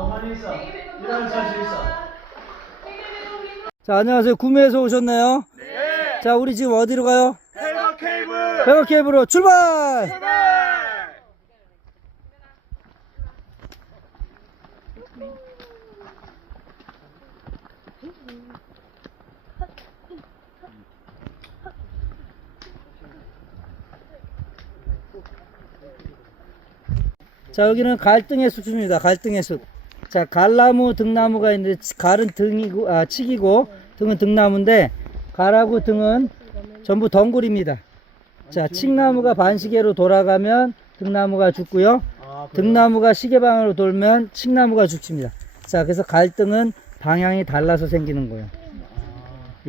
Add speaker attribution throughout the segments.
Speaker 1: 가만히 있어. 일하는 자신 있어.
Speaker 2: 자, 안녕하세요. 구매해서 오셨나요? 네. 자, 우리 지금 어디로 가요?
Speaker 1: 페더 케이블.
Speaker 2: 백어 케이블로 출발! 자, 여기는 갈등의 숲입니다. 갈등의 숲. 자, 갈나무, 등나무가 있는데, 갈은 등이고, 아, 칡이고, 등은 등나무인데, 갈하고 등은 전부 덩굴입니다. 자, 칡나무가 반시계로 돌아가면 등나무가 죽고요. 등나무가 시계방으로 돌면 칡나무가 죽습니다. 자, 그래서 갈등은 방향이 달라서 생기는 거예요.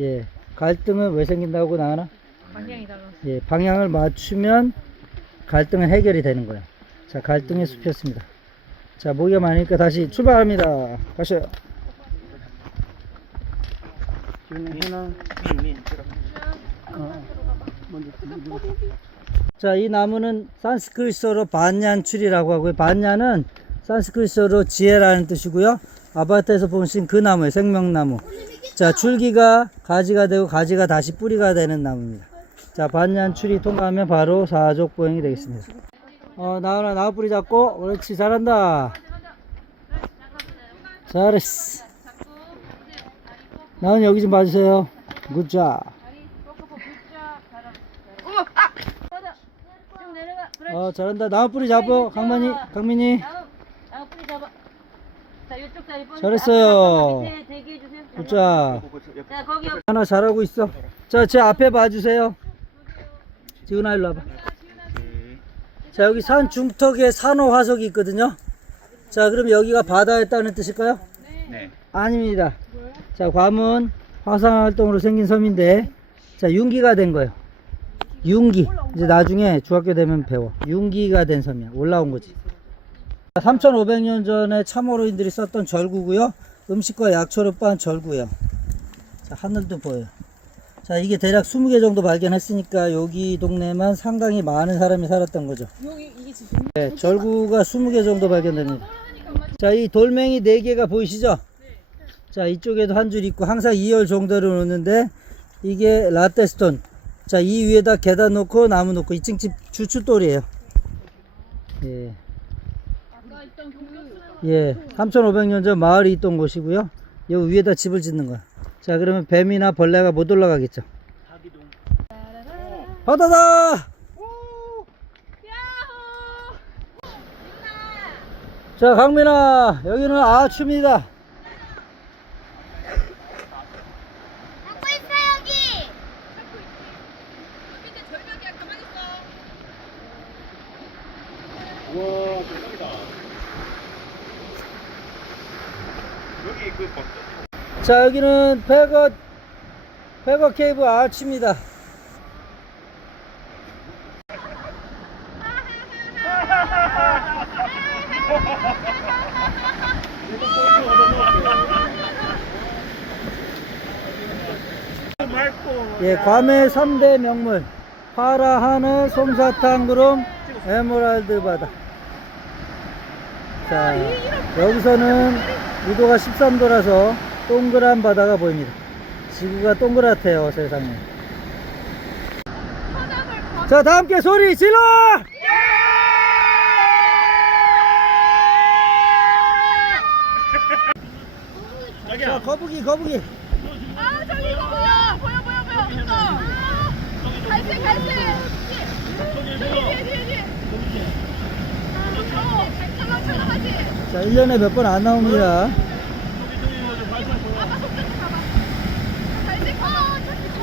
Speaker 2: 예. 갈등은 왜 생긴다고 나하나?
Speaker 3: 방향이 달라.
Speaker 2: 예, 방향을 맞추면 갈등은 해결이 되는 거예요. 자, 갈등의 숲이었습니다. 자, 모기가 많으니까 다시 출발합니다. 가셔요. 자, 이 나무는 산스크리트어로 반얀출이라고 하고요. 반얀은 산스크리트어로 지혜라는 뜻이고요. 아파트에서 보신 그 나무예요. 생명나무. 자, 줄기가 가지가 되고 가지가 다시 뿌리가 되는 나무입니다. 자, 반얀출이 통과하면 바로 사족 보행이 되겠습니다. 어, 나오나 나무 뿌리 잡고, 그렇지, 잘한다. 잘했어. 나은 여기 좀 봐주세요.
Speaker 3: 그래.
Speaker 2: 어, 잘한다. 나무 뿌리 잡어, 강만이, 강민이.
Speaker 3: 뻗.
Speaker 2: 잘했어요.
Speaker 3: 밑에 대기해 주세요.
Speaker 2: 굿잡.
Speaker 3: 자, 거기 옆.
Speaker 2: 하나 잘하고 있어. 자, 제 앞에 봐주세요. 지훈아, 일로 와봐. 자, 여기 산 중턱에 산호 화석이 있거든요. 자, 그럼 여기가 바다였다는 뜻일까요?
Speaker 1: 네.
Speaker 2: 아닙니다. 자, 괌은 화산 활동으로 생긴 섬인데, 자, 융기가 된 거예요. 융기. 이제 나중에 중학교 되면 배워. 융기가 된 섬이야. 올라온 거지. 3,500년 전에 참어로인들이 썼던 절구고요. 음식과 약초를 빻은 절구예요. 자, 하늘도 보여요. 자, 이게 대략 20개 정도 발견했으니까 여기 동네만 상당히 많은 사람이 살았던 거죠. 네, 절구가 20개 정도 발견됩니다. 자, 이 돌멩이 4개가 보이시죠? 자, 이쪽에도 한 줄 있고 항상 2열 정도로 놓는데 이게 라떼스톤. 자, 이 위에다 계단 놓고 나무 놓고 2층 집 주춧돌이에요. 예. 예, 3,500년 전 마을이 있던 곳이고요. 여기 위에다 집을 짓는 거야. 자, 그러면 뱀이나 벌레가 못 올라가겠죠. 바다다! 자, 강민아, 여기는
Speaker 4: 있어 여기.
Speaker 1: 우와, 대박이다. 여기 그 뭐,
Speaker 2: 자, 여기는 페거, 페거 케이브 아치입니다. 예, 괌의 3대 명물. 파라 하늘, 솜사탕 구름, 에메랄드 바다. 자, 여기서는 위도가 13도라서 동그란 바다가 보입니다. 지구가 동그랗대요, 세상에. 자, 다 함께 소리 질러! 자, 거북이, 거북이.
Speaker 4: 아 저기 이거 보여 보여 보여 보여 이거. 갈색 갈색. 저기 뒤에 뒤에 뒤에. 어 찰랑찰랑하지.
Speaker 2: 자, 1년에 몇 번 안 나옵니다.
Speaker 4: 아빠 손 좀 잡아. 갈색 어 저기
Speaker 1: 어, 잘, 다행이다, 봐서. 야, 다행이다.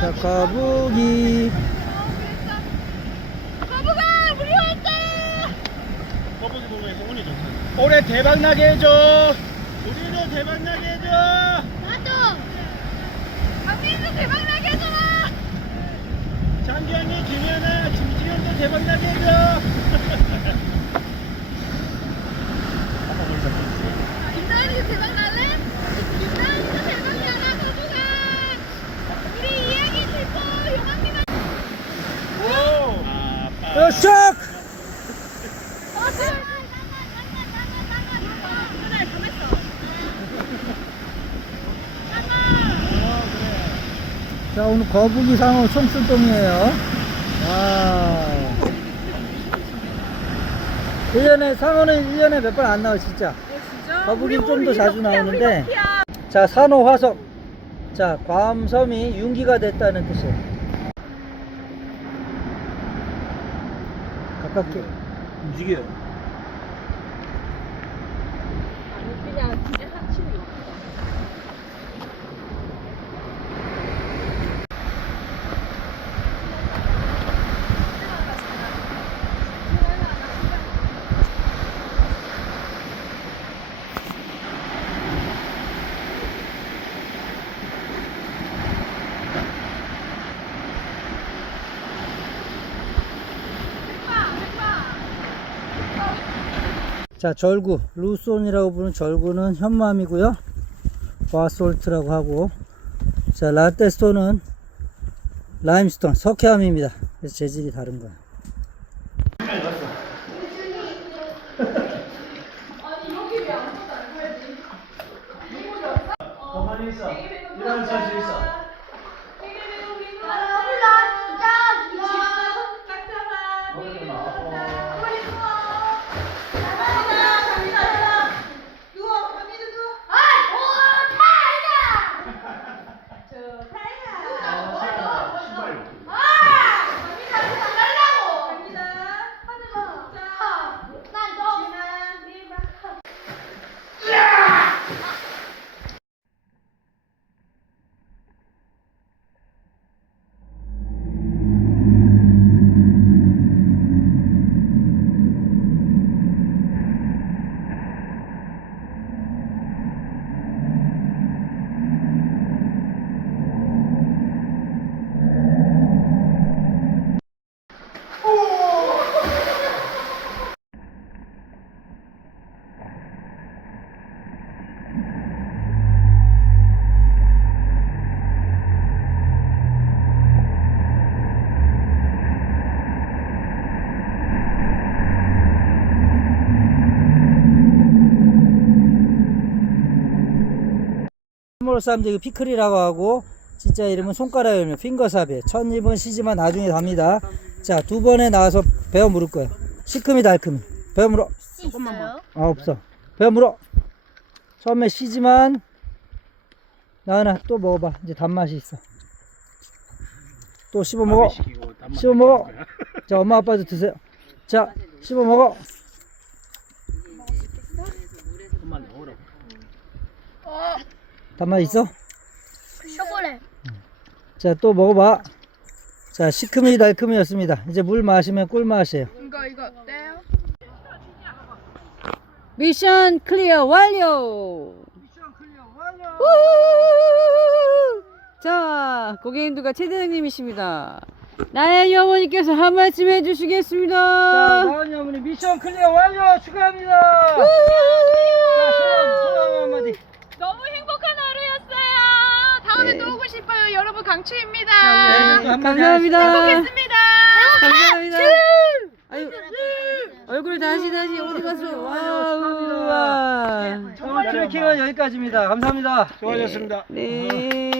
Speaker 2: 자, 거북이.
Speaker 4: 거북아 우리 왔다.
Speaker 1: 거북이 보면서 운이 좋다. 올해 대박 나게 해줘. 우리도 대박 나게 해줘.
Speaker 4: 나도. 강민도 대박 나게 해줘라.
Speaker 1: 장기영이, 김연아, 김지현도 대박 나게 해줘.
Speaker 4: 으쌰!
Speaker 2: 자 오늘 거북이 상어 송순동이에요. 와 아. 1년에 상어는 1년에 몇 번 안 나와 진짜. 거북이 좀 더 자주 나오는데. 자 산호 화석. 자 괌섬이 윤기가 됐다는 뜻이에요. 가깝게.
Speaker 1: 움직여요.
Speaker 4: 그냥 진짜 합치고
Speaker 2: 자, 절구. 루손이라고 부르는 절구는 현무암이고요. 바솔트라고 하고. 자, 라떼스톤은 라임스톤, 석회암입니다. 그래서 재질이 다른 거예요. 사람들이 피클이라고 하고 진짜 이름은 손가락 열매 핑거삽이에요. 첫 입은 쉬지만 나중에 답니다. 자, 두 번에 나와서 배워 물을 거예요. 시큼이 달큼이. 배워 물어.
Speaker 4: 있어요?
Speaker 2: 아, 없어. 배워 물어. 처음에 쉬지만 나은아 또 먹어봐. 이제 단맛이 있어. 또 씹어 먹어. 씹어 먹어. 자, 엄마 아빠도 드세요. 자, 씹어 먹어.
Speaker 1: 그만 넣으라고.
Speaker 2: 단맛 있어?
Speaker 4: 초콜릿.
Speaker 2: 자, 또 먹어봐. 자, 시큼이 달큼이었습니다. 이제 물 마시면 꿀맛이에요.
Speaker 4: 이거 이거 어때요?
Speaker 3: 미션 클리어 완료. 우후! 자, 고객님들과 최대장님이십니다. 나의 어머니께서 한 말씀
Speaker 2: 자,
Speaker 3: 해주시겠습니다.
Speaker 2: 나은이 어머니 미션 클리어 완료 축하합니다. 자, 소감, 소감 한마디.
Speaker 4: 너무 행복한 하루였어요. 다음에 또 오고 싶어요. 여러분 강추입니다.
Speaker 2: 한마디
Speaker 3: 감사합니다.
Speaker 4: 행복했습니다.
Speaker 3: 감사합니다. 아유, 얼굴 다시 다시 어디 갔어? 와우. 와.
Speaker 2: 오늘 트레킹은 여기까지입니다. 감사합니다.
Speaker 1: 좋아졌습니다.
Speaker 3: 네.